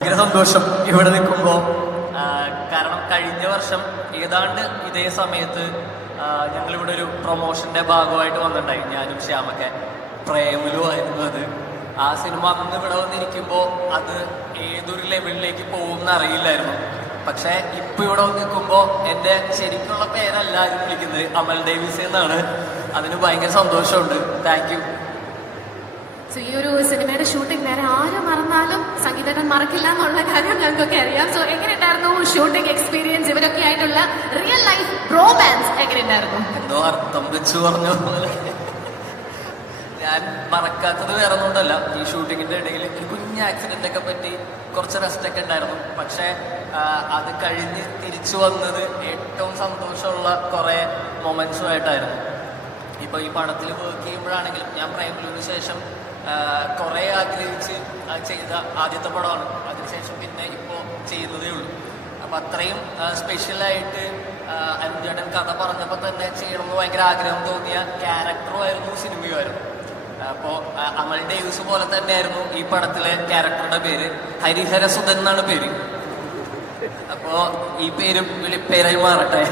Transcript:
ഭയങ്കര സന്തോഷം ഇവിടെ നിൽക്കുമ്പോൾ. കാരണം കഴിഞ്ഞ വർഷം ഏതാണ്ട് ഇതേ സമയത്ത് ഞങ്ങളിവിടെ ഒരു പ്രൊമോഷന്റെ ഭാഗമായിട്ട് വന്നിട്ടുണ്ടായി, ഞാനും ശ്യാമൊക്കെ. പ്രേമലു ആയിരുന്നു അത്. ആ സിനിമ അന്ന് ഇവിടെ വന്നിരിക്കുമ്പോൾ അത് ഏതൊരു ലെവലിലേക്ക് പോകുമെന്ന് അറിയില്ലായിരുന്നു. പക്ഷെ ഇപ്പൊ ഇവിടെ വന്ന് നിൽക്കുമ്പോൾ എൻ്റെ ശരിക്കുള്ള പേരെല്ലാവരും വിളിക്കുന്നത് അമൽ ഡേവിസ് എന്നാണ്. അതിന് ഭയങ്കര സന്തോഷമുണ്ട്. Thank you. ഈ ഒരു സിനിമയുടെ ഷൂട്ടിംഗ് വേറെ ആരും മറന്നാലും സംഗീതജ്ഞൻ മറക്കില്ല എന്നുള്ള കാര്യം ഞങ്ങൾക്കൊക്കെ അറിയാം. സോ എങ്ങനെയുണ്ടായിരുന്നു ഷൂട്ടിംഗ് എക്സ്പീരിയൻസ്? ഇവരൊക്കെ ആയിട്ടുള്ള റിയൽ ലൈഫ് റൊമാൻസ് എങ്ങനെയുണ്ടായിരുന്നു? എന്തോ അർത്ഥം വെച്ച് പറഞ്ഞ പോലെ ഞാൻ മറക്കാത്തത് വേറെ ഒന്നുകൊണ്ടല്ല. ഈ ഷൂട്ടിങ്ങിന്റെ ഇടയിൽ ഒരു കുഞ്ഞ് ആക്സിഡന്റ് ഒക്കെ പറ്റി കുറച്ച് റെസ്റ്റ് ഒക്കെ ഉണ്ടായിരുന്നു. പക്ഷെ അത് കഴിഞ്ഞ് തിരിച്ചു വന്നത് ഏറ്റവും സന്തോഷമുള്ള കുറെ മൊമെന്റ്സുമായിട്ടായിരുന്നു. ഇപ്പൊ ഈ പടത്തിൽ വർക്ക് ചെയ്യുമ്പോഴാണെങ്കിലും ഞാൻ പ്രേമലുവിന് ശേഷം കുറെ ആഗ്രഹിച്ച് ചെയ്ത ആദ്യത്തെ പടമാണ്. അതിനുശേഷം പിന്നെ ഇപ്പോൾ ചെയ്യുന്നതേ ഉള്ളൂ. അപ്പം അത്രയും സ്പെഷ്യലായിട്ട് അനുജേട്ടൻ കഥ പറഞ്ഞപ്പോൾ തന്നെ ചെയ്യണമെന്ന് ഭയങ്കര ആഗ്രഹം തോന്നിയ ക്യാരക്ടറുമായിരുന്നു സിനിമയുമായിരുന്നു. അപ്പോൾ അമൽ ഡേവിസ് പോലെ തന്നെയായിരുന്നു ഈ പടത്തിലെ ക്യാരക്ടറുടെ പേര്. ഹരിഹരസുധൻ എന്നാണ് പേര്. അപ്പോൾ ഈ പേരും വിളിപ്പേരായി മാറട്ടെ.